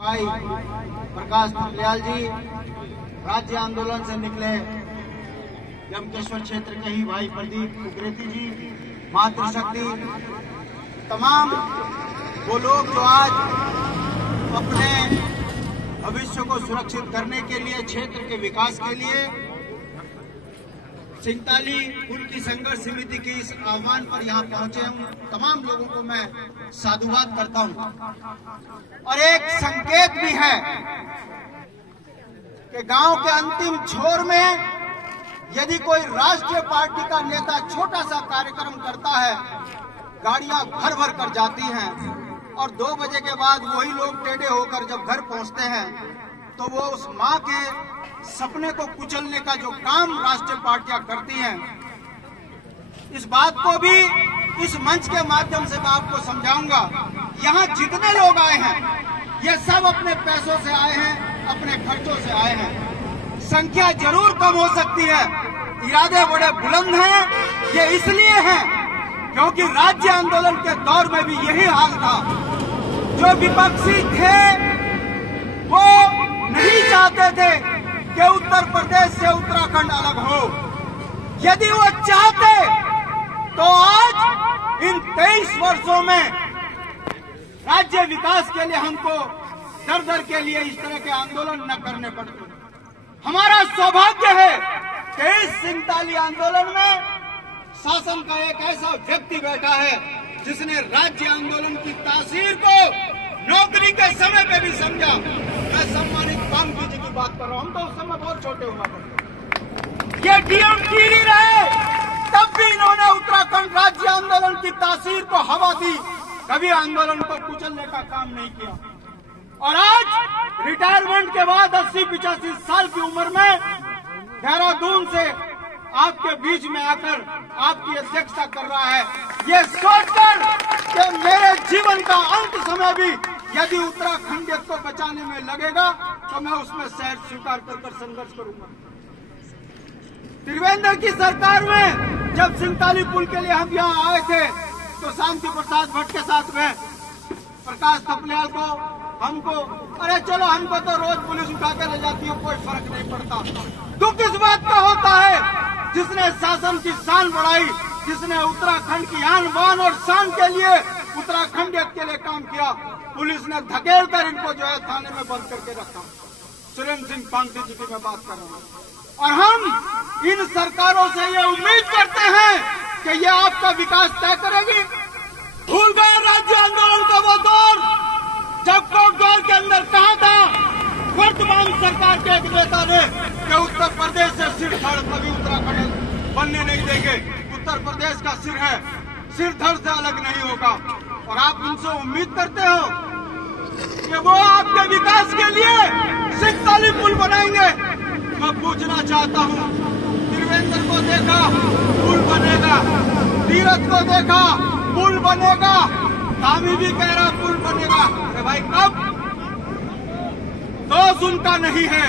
भाई प्रकाश थपलियाल जी राज्य आंदोलन से निकले, यमकेश्वर क्षेत्र के ही भाई प्रदीप उग्रेती जी, मातृशक्ति, तमाम वो लोग जो आज अपने भविष्य को सुरक्षित करने के लिए, क्षेत्र के विकास के लिए सिंताली पुल की संघर्ष समिति के इस आह्वान पर यहाँ पहुंचे हूँ, तमाम लोगों को मैं साधुवाद करता हूँ। और एक संकेत भी है कि गांव के अंतिम छोर में यदि कोई राष्ट्रीय पार्टी का नेता छोटा सा कार्यक्रम करता है, गाड़ियां भर भर कर जाती हैं और 2 बजे के बाद वही लोग टेढ़े होकर जब घर पहुंचते हैं तो वो उस मां के सपने को कुचलने का जो काम राष्ट्रीय पार्टियां करती हैं, इस बात को भी इस मंच के माध्यम से मैं आपको समझाऊंगा। यहाँ जितने लोग आए हैं ये सब अपने पैसों से आए हैं, अपने खर्चों से आए हैं। संख्या जरूर कम हो सकती है, इरादे बड़े बुलंद हैं। ये इसलिए है क्योंकि राज्य आंदोलन के दौर में भी यही हाल था। जो विपक्षी थे वो नहीं चाहते थे कि उत्तर प्रदेश से उत्तराखंड अलग हो। यदि वो चाहते तो आज इन 23 वर्षों में राज्य विकास के लिए हमको दर दर के लिए इस तरह के आंदोलन न करने पड़ते। हमारा सौभाग्य है कि इस सिंताली आंदोलन में शासन का एक ऐसा व्यक्ति बैठा है जिसने राज्य आंदोलन की तासीर को नौकरी के समय पे भी समझा। मैं सम्मानित पांगटी जी की बात कर रहा हूँ, हम तो उस समय बहुत छोटे हुआ करते। ये डीएम कीरी रहे तब भी इन्होंने उत्तराखंड राज्य आंदोलन की तासीर को हवा दी, कभी आंदोलन को कुचलने का काम नहीं किया। और आज रिटायरमेंट के बाद 80-85 साल की उम्र में देहरादून से आपके बीच में आकर आपकी अध्यक्षता कर रहा है, ये सोचकर कि मेरे जीवन का अंत समय भी यदि उत्तराखंड को बचाने में लगेगा तो मैं उसमें शहर स्वीकार कर संघर्ष करूंगा। त्रिवेंद्र की सरकार में जब सिंताली पुल के लिए हम यहाँ आए थे तो शांति प्रसाद भट्ट के साथ में प्रकाश थपलियाल को हमको, अरे चलो हमको तो रोज पुलिस उठा कर ले जाती है, कोई फर्क नहीं पड़ता। दुख इस बात का होता है जिसने शासन की शान बढ़ाई, जिसने उत्तराखंड की आन बान और शान के लिए उत्तराखंडियत के लिए काम किया, पुलिस ने धकेल कर इनको जो है थाने में बंद करके रखा। सुरेंद्र सिंह पांगटी जी की मैं बात कर रहा हूँ। और हम इन सरकारों से ये उम्मीद करते हैं कि ये आपका विकास तय करेगी। भूल गए राज्य आंदोलन का वो दौर जब कोटद्वार के अंदर कहा था वर्तमान सरकार के एक नेता ने कि उत्तर प्रदेश से सिर धड़ कभी उत्तराखंड बनने नहीं देंगे, उत्तर प्रदेश का सिर है, सिर धड़ से अलग नहीं होगा। और आप उनसे उम्मीद करते हो कि वो आपके विकास के लिए सिंताली पुल बनाएंगे। मैं पूछना चाहता हूँ, त्रिवेंद्र को देखा पुल बनेगा, तीरथ को देखा पुल बनेगा, धामी भी कह रहा पुल बनेगा। अरे भाई कब? दोष उनका नहीं है,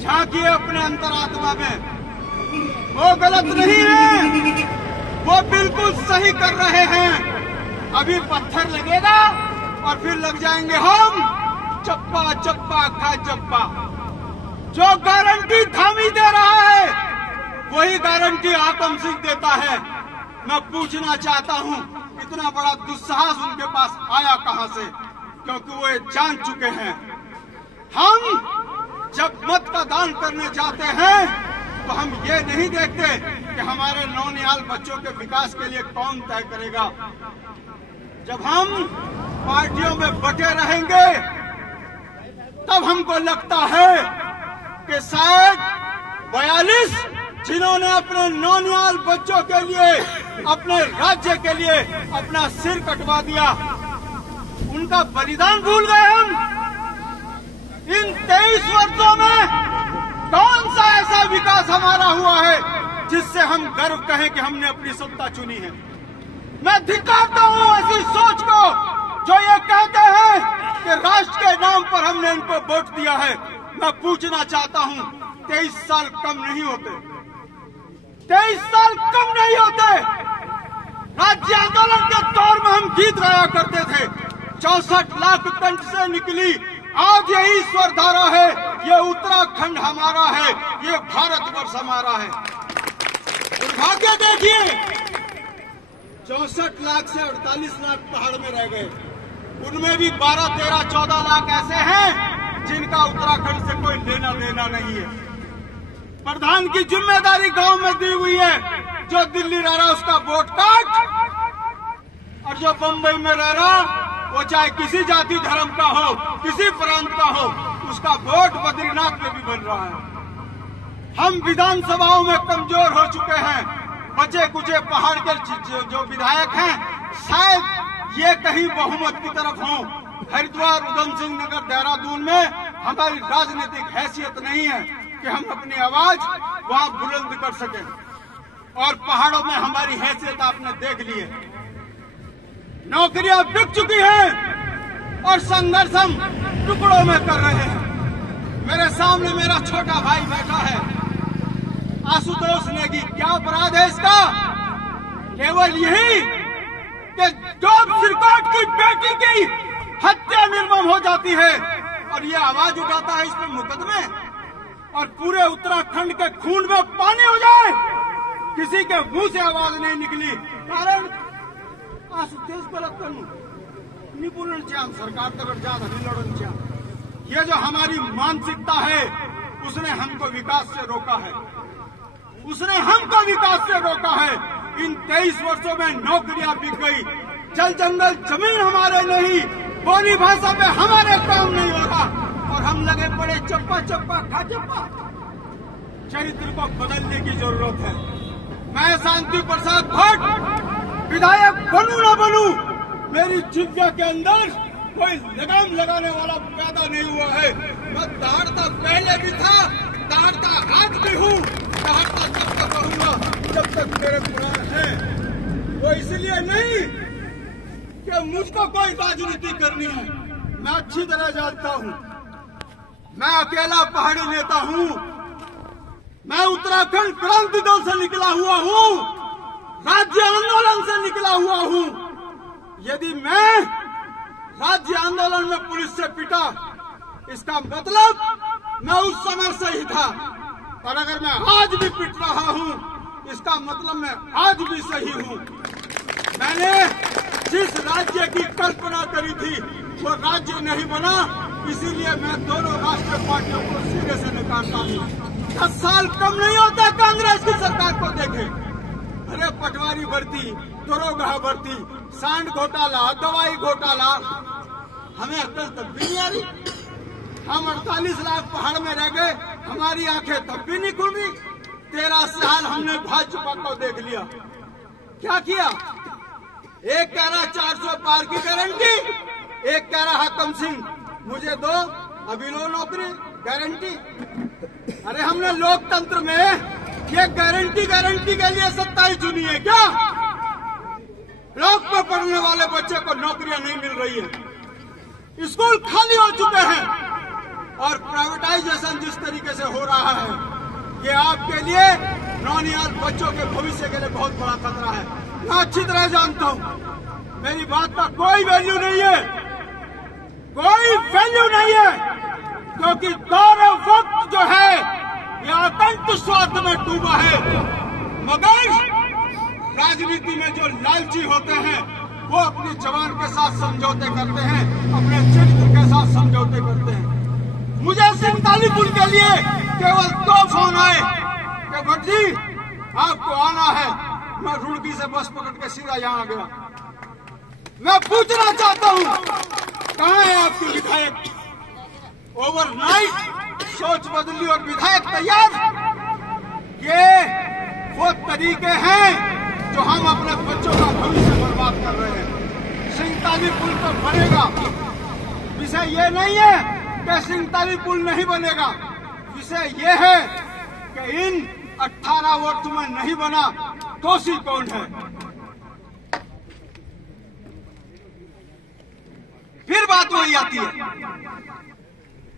झांकिए अपने अंतरात्मा में, वो गलत नहीं है, वो बिल्कुल सही कर रहे हैं। अभी पत्थर लगेगा और फिर लग जाएंगे हम, चप्पा चप्पा खा चप्पा। जो गारंटी धामी दे रहा है वही गारंटी आत्म सिंह देता है। मैं पूछना चाहता हूँ इतना बड़ा दुस्साहस उनके पास आया कहाँ से? क्योंकि वो ये जान चुके हैं। हम जब मत का दान करने जाते हैं तो हम ये नहीं देखते कि हमारे नौनिहाल बच्चों के विकास के लिए कौन तय करेगा। जब हम पार्टियों में बटे रहेंगे तब हमको लगता है कि शायद 42 जिन्होंने अपने नौनिहाल बच्चों के लिए, अपने राज्य के लिए अपना सिर कटवा दिया, उनका बलिदान भूल गए हम। इन 23 वर्षों में कौन सा ऐसा विकास हमारा हुआ है जिससे हम गर्व कहें कि हमने अपनी सत्ता चुनी है? मैं धिक्कारता हूँ ऐसी सोच को जो ये कहते हैं कि राष्ट्र के नाम पर हमने इनको वोट दिया है। मैं पूछना चाहता हूँ 23 साल कम नहीं होते, 23 साल कम नहीं होते। राज्य आंदोलन के दौर में हम गीत गाया करते थे, 64 लाख कंठ से निकली। आज यही स्वरधारा है, ये उत्तराखंड हमारा है, ये भारतवर्ष हमारा है। दुर्भाग्य देखिए, 64 लाख से 48 लाख पहाड़ में रह गए। उनमें भी 12, 13, 14 लाख ऐसे हैं जिनका उत्तराखंड से कोई लेना देना नहीं है। प्रधान की जिम्मेदारी गांव में दी हुई है, जो दिल्ली रह रहा उसका वोट काट, और जो बंबई में रह रहा वो चाहे किसी जाति धर्म का हो, किसी प्रांत का हो, उसका वोट बद्रीनाथ में भी बन रहा है। हम विधानसभाओं में कमजोर हो चुके हैं। बचे कुचे पहाड़ के जो विधायक हैं, शायद ये कहीं बहुमत की तरफ हों। हरिद्वार, उधम सिंह नगर, देहरादून में हमारी राजनीतिक हैसियत नहीं है कि हम अपनी आवाज वहां बुलंद कर सकें, और पहाड़ों में हमारी हैसियत आपने देख ली है। नौकरियां बिक चुकी हैं और संघर्ष हम टुकड़ों में कर रहे हैं। मेरे सामने मेरा छोटा भाई बैठा है, आशुतोष नेगी। क्या अपराध है इसका? केवल यही कि जॉब सिरकोट की बेटी की हत्या निर्मम हो जाती है और ये आवाज उठाता है इस पर मुकदमे, और पूरे उत्तराखंड के खून में पानी हो जाए, किसी के मुंह से आवाज नहीं निकली। कारण आशुतोष गलत करूं निपुण सरकार तक जा लड़न। ये जो हमारी मानसिकता है, उसने हमको विकास से रोका है, उसने हमको विकास से रोका है। इन 23 वर्षों में नौकरियां बिक गई, जल जंगल जमीन हमारे नहीं, बोली भाषा पे हमारे काम नहीं होगा, और हम लगे पड़े चप्पा चप्पा खा चप्पा। चरित्र को बदलने की जरूरत है। मैं शांति प्रसाद भट्ट विधायक बनूं न बनूं, मेरी जिज्ञा के अंदर कोई लगाम लगाने वाला पैदा नहीं हुआ है। मैं दहाड़ता पहले भी था, दहाड़ता आज भी हूँ, दहाड़ता तब तक रहूंगा जब तक मेरे प्राण हैं। वो इसलिए नहीं कि मुझको कोई राजनीति करनी है, मैं अच्छी तरह जानता हूँ। मैं अकेला पहाड़ी नेता हूँ, मैं उत्तराखंड क्रांति दल से निकला हुआ हूँ, राज्य आंदोलन से निकला हुआ हूँ। यदि मैं राज्य आंदोलन में पुलिस से पिटा, इसका मतलब मैं उस समय सही था, और अगर मैं आज भी पिट रहा हूँ, इसका मतलब मैं आज भी सही हूँ। मैंने जिस राज्य की कल्पना करी थी वो राज्य नहीं बना, इसीलिए मैं दोनों राष्ट्रीय पार्टियों को सिरे से निकालता हूँ। 10 साल कम नहीं होता कांग्रेस की सरकार को देखे। अरे पटवारी भर्ती, दरोगा भर्ती, सांड घोटाला, दवाई घोटाला, हमें अक्ल तब भी नहीं आ रही। हम 48 लाख पहाड़ में रह गए, हमारी आंखें तब भी नहीं खुल रही। 13 साल हमने भाजपा को देख लिया, क्या किया? एक कह रहा 400 पार की गारंटी, एक कह रहा हाकम सिंह मुझे दो, अभी लो नौकरी गारंटी। अरे हमने लोकतंत्र में ये गारंटी के लिए सत्ता ही चुनी है क्या? ब्लॉक में पढ़ने वाले बच्चे को नौकरियां नहीं मिल रही है, स्कूल खाली हो चुके हैं, और प्राइवेटाइजेशन जिस तरीके से हो रहा है, ये आपके लिए नौनिहाल बच्चों के भविष्य के लिए बहुत बड़ा खतरा है। मैं अच्छी तरह जानता हूँ, मेरी बात का कोई वैल्यू नहीं है, कोई वैल्यू नहीं है, क्योंकि दौर वक्त जो है ये अत्यंत स्वार्थ में डूबा है। मगर राजनीति में जो लालची होते हैं वो अपनी जवान के साथ समझौते करते हैं, अपने चरित्र के साथ समझौते करते हैं। मुझे सिंताली पुल के लिए केवल 2 फोन आए कि भट्ट जी आपको आना है। मैं रुड़की से बस पकड़ के सीधा यहाँ आ गया। मैं पूछना चाहता हूँ, कहाँ है आपके विधायक? ओवरनाइट सोच बदली और विधायक तैयार। ये वो तरीके हैं जो हम अपने बच्चों का भविष्य बर्बाद कर रहे हैं। सिंताली पुल तो बनेगा, विषय ये नहीं है कि सिंताली पुल नहीं बनेगा, विषय ये है कि इन 18 वर्ष में नहीं बना, दोषी कौन है? फिर बात वही आती है,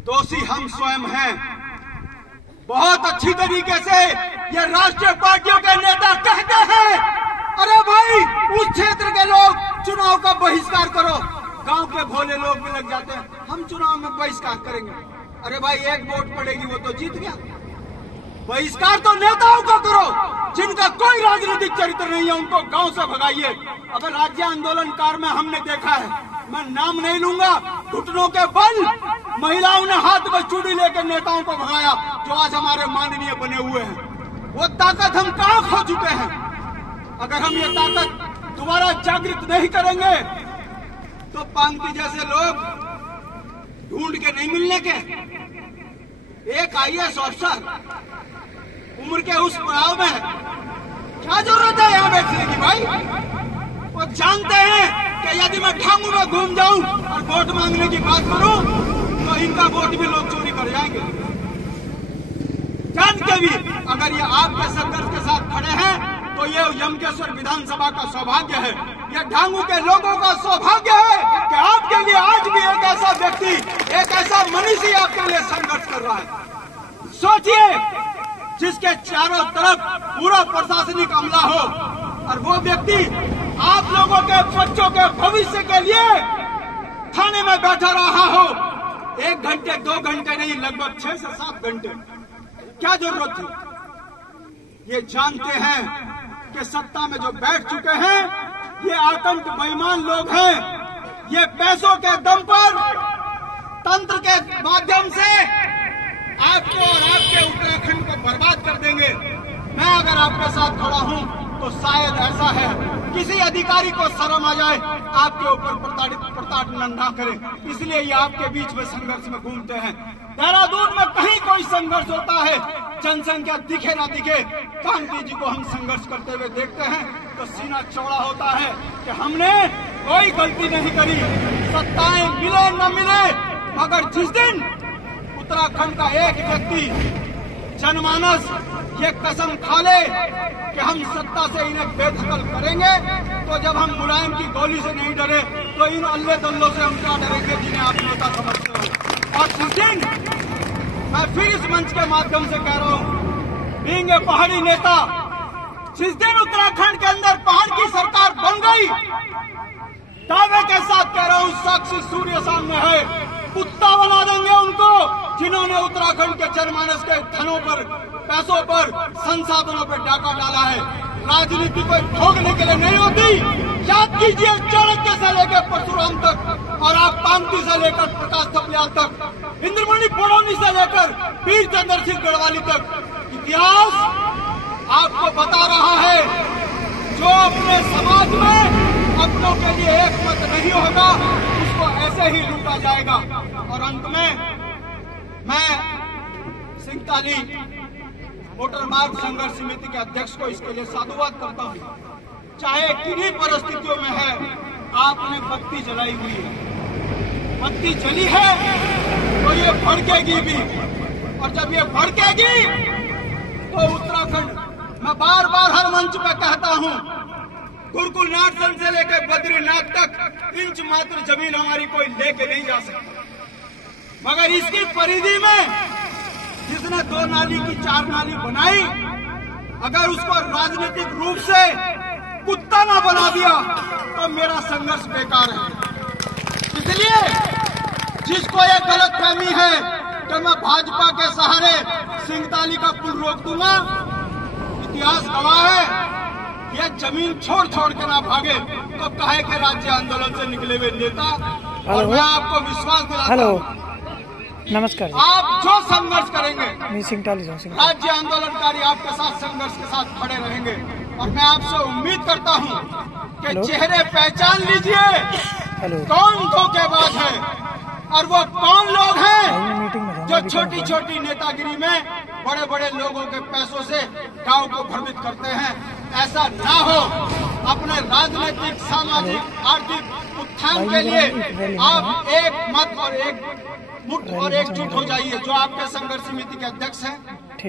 दोषी हम स्वयं हैं। बहुत अच्छी तरीके से ये राष्ट्रीय पार्टियों के नेता कहते हैं, अरे भाई उस क्षेत्र के लोग चुनाव का बहिष्कार करो, गांव के भोले लोग भी लग जाते हैं, हम चुनाव में बहिष्कार करेंगे। अरे भाई, एक वोट पड़ेगी वो तो जीत गया। बहिष्कार तो नेताओं को करो, जिनका कोई राजनीतिक चरित्र नहीं है उनको गांव से भगाइए। अगर राज्य आंदोलनकार में हमने देखा है, मैं नाम नहीं लूंगा, घुटनों के बल महिलाओं ने हाथ में चूड़ी लेकर नेताओं को भगाया, जो आज हमारे माननीय बने हुए हैं। वो ताकत हम कहाँ खो चुके हैं। अगर हम ये ताकत दोबारा जागृत नहीं करेंगे तो पांगती जैसे लोग ढूंढ के नहीं मिलने के। एक IAS अफसर उम्र के उस पड़ाव में क्या जरूरत है यहाँ बैठने की भाई। वो जानते हैं कि यदि मैं ठांगू में घूम जाऊं और वोट मांगने की बात करूं तो इनका वोट भी लोग चोरी कर जाएंगे। जान के भी अगर ये आपके संघर्ष के साथ खड़े हैं तो ये यमकेश्वर विधानसभा का सौभाग्य है, ये ढांगू के लोगों का सौभाग्य है कि आपके लिए आज भी एक ऐसा व्यक्ति, एक ऐसा मनीषी आपके लिए संघर्ष कर रहा है। सोचिए, जिसके चारों तरफ पूरा प्रशासनिक अमला हो और वो व्यक्ति आप लोगों के बच्चों के भविष्य के लिए थाने में बैठा रहा हो। 1 घंटे 2 घंटे नहीं, लगभग 6 से 7 घंटे। क्या जरूरत थी। ये जानते हैं कि सत्ता में जो बैठ चुके हैं ये आतंक बेईमान लोग हैं। ये पैसों के दम पर तंत्र के माध्यम से आपको और आपके उत्तराखंड को बर्बाद कर देंगे। मैं अगर आपके साथ खड़ा हूं तो शायद ऐसा है किसी अधिकारी को शर्म आ जाए, आपके ऊपर प्रताड़ना न करे, इसलिए ये आपके बीच में संघर्ष में घूमते हैं। देहरादून में कहीं कोई संघर्ष होता है, जनसंख्या दिखे ना दिखे, कांति जी को हम संघर्ष करते हुए देखते हैं तो सीना चौड़ा होता है कि हमने कोई गलती नहीं करी। सत्ताएं मिले न मिले, मगर जिस दिन उत्तराखंड का एक व्यक्ति जनमानस ये कसम खा ले कि हम सत्ता से इन्हें बेदखल करेंगे, तो जब हम मुलायम की गोली से नहीं डरे तो इन अल्ले दल्लों से हम क्या डरेंगे जिन्हें आप नेता समझते हो। और जिस दिन मैं फिर इस मंच के माध्यम से कह रहा हूँ, बीइंग ए पहाड़ी नेता, जिस दिन उत्तराखंड के अंदर पहाड़ की सरकार बन गई, दावे के साथ कह रहा हूँ, साक्षी सूर्य सामने है, कुत्ता बना देंगे उनको जिन्होंने उत्तराखंड के जनमानस के धनों पर, पैसों पर, संसाधनों पर डाका डाला है। राजनीति कोई भोगने के लिए नहीं होती। याद कीजिए, चाणक्य से लेकर परशुराम तक और आप पांगती से लेकर प्रकाश थपलियाल तक, इंद्रमणि बड़ौनी से लेकर वीर चंद्र सिंह गढ़वाली तक, इतिहास आपको बता रहा है, जो अपने समाज में अपनों के लिए एक मत नहीं होगा उसको ऐसे ही लूटा जाएगा। और अंत में मैं सिंगताली मोटर मार्ग संघर्ष समिति के अध्यक्ष को इसके लिए साधुवाद करता हूँ। चाहे किन्हीं परिस्थितियों में है, आपने बत्ती जलाई हुई है, बत्ती जली है तो ये भड़केगी भी, और जब ये भड़केगी तो उत्तराखंड, मैं बार बार हर मंच पे कहता हूँ, गुरुकुलनाथ से लेकर बद्रीनाथ तक इंच मात्र जमीन हमारी कोई लेके नहीं जा सकता, मगर इसकी परिधि में जिसने 2 नाली की 4 नाली बनाई, अगर उसको राजनीतिक रूप से कुत्ता ना बना दिया तो मेरा संघर्ष बेकार है। इसलिए जिसको ये गलतफहमी है कि मैं भाजपा के सहारे सिंगताली का पुल रोक दूंगा, इतिहास गवाह है, ये जमीन छोड़ छोड़ के ना भागे तो काहे के राज्य आंदोलन से निकले हुए नेता। और मैं आपको विश्वास दिलाता हूं, नमस्कार, आप जो संघर्ष करेंगे, राज्य आंदोलनकारी आपके साथ संघर्ष के साथ खड़े रहेंगे। और मैं आपसे उम्मीद करता हूं कि चेहरे पहचान लीजिए कौन धोखेबाज है और वो कौन लोग हैं जो छोटी छोटी नेतागिरी में बड़े बड़े लोगों के पैसों से गांव को भ्रमित करते हैं। ऐसा ना हो। अपने राजनीतिक, सामाजिक, आर्थिक उत्थान के लिए आप एक मत और एक मुठ और एकजुट हो जाइए। जो आपके संघर्ष समिति के अध्यक्ष हैं,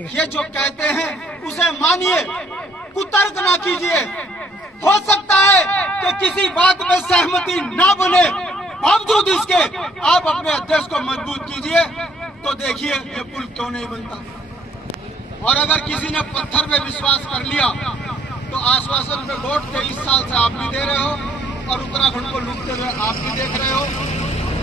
ये जो कहते हैं उसे मानिए, कुतर्क ना कीजिए। हो सकता है कि किसी बात में सहमति ना बने, बावजूद इसके आप अपने अध्यक्ष को मजबूत कीजिए, तो देखिए ये पुल क्यों नहीं बनता। और अगर किसी ने पत्थर पे विश्वास कर लिया तो आश्वासन पे वोट 23 साल से आप भी दे रहे हो, और उत्तराखंड को लूटते हुए आप भी देख रहे हो।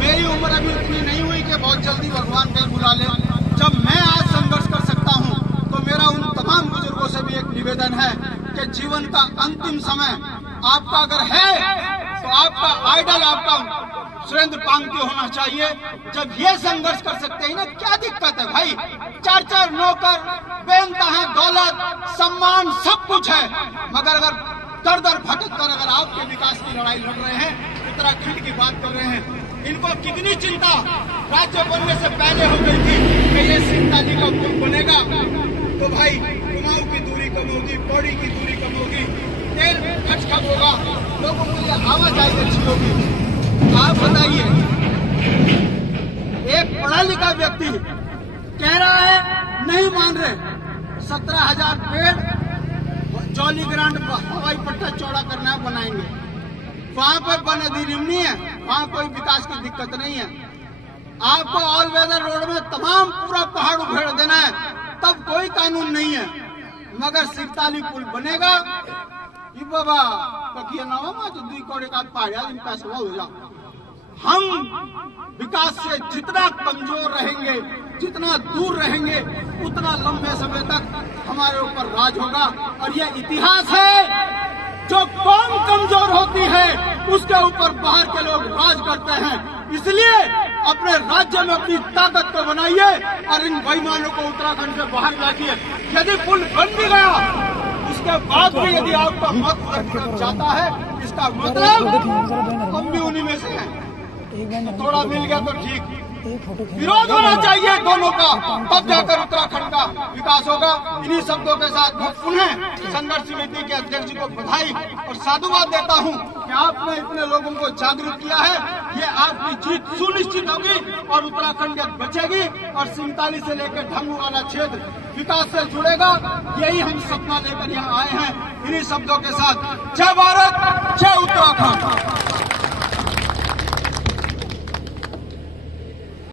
मेरी उम्र अभी इतनी नहीं हुई कि बहुत जल्दी भगवान कहीं बुला ले। जब मैं आज संघर्ष कर सकता हूँ तो मेरा उन तमाम बुजुर्गों से भी एक निवेदन है कि जीवन का अंतिम समय आपका अगर है तो आपका आइडल आपका सुरेंद्र पांगती होना चाहिए। जब ये संघर्ष कर सकते हैं ना, क्या दिक्कत है भाई? 4 नौकर, बेइंतहा दौलत, सम्मान सब कुछ है, मगर अगर दर दर भटक कर अगर आपके विकास की लड़ाई लड़ रहे हैं, उत्तराखंड की बात कर रहे हैं, इनको कितनी चिंता राज्य बनने से पहले हो गई थी कि ये सिंताली का पुल बनेगा तो भाई कुमाऊं की दूरी कम होगी, पौड़ी की दूरी कम होगी, तेल खर्च कम होगा, लोगों के लिए आवाजाही अच्छी होगी। आप बताइए, एक पढ़ा लिखा व्यक्ति कह रहा है नहीं मान रहे, 17,000 पेड़ जौली ग्रांट हवाई पट्टा चौड़ा करना है, बनाएंगे। वहां पर वन अधिनियम नहीं है, वहां कोई विकास की दिक्कत नहीं है। आपको ऑल वेदर रोड में तमाम पूरा पहाड़ उखेड़ देना है, तब कोई कानून नहीं है, मगर सिरताली पुल बनेगा ये बाबा पकिया नावा में तो 2 करोड़ का पहाड़ पैसा हो जा। हम विकास से जितना कमजोर रहेंगे, जितना दूर रहेंगे, उतना लंबे समय तक हमारे ऊपर राज होगा। और यह इतिहास है, जो कौम कमजोर होती है उसके ऊपर बाहर के लोग राज करते हैं। इसलिए अपने राज्य में अपनी ताकत को बनाइए और इन बेईमानों को उत्तराखंड से बाहर लाइए। यदि पुल बन भी गया, उसके बाद भी यदि आपका मत जाता है, इसका मतलब हम भी उन्हीं में से हैं। थोड़ा मिल गया तो ठीक, विरोध होना चाहिए दोनों का, तब जाकर उत्तराखंड का विकास होगा। इन्हीं शब्दों के साथ मैं पुनः संघर्ष समिति के अध्यक्ष जी को बधाई और साधुवाद देता हूं कि आपने इतने लोगों को जागरूक किया है। ये आपकी जीत सुनिश्चित होगी और उत्तराखंड बचेगी और सिंताली से लेकर ढंगू वाला क्षेत्र विकास से जुड़ेगा। यही हम सपना लेकर यहाँ आए हैं। इन्हीं शब्दों के साथ जय भारत, जय उत्तराखंड।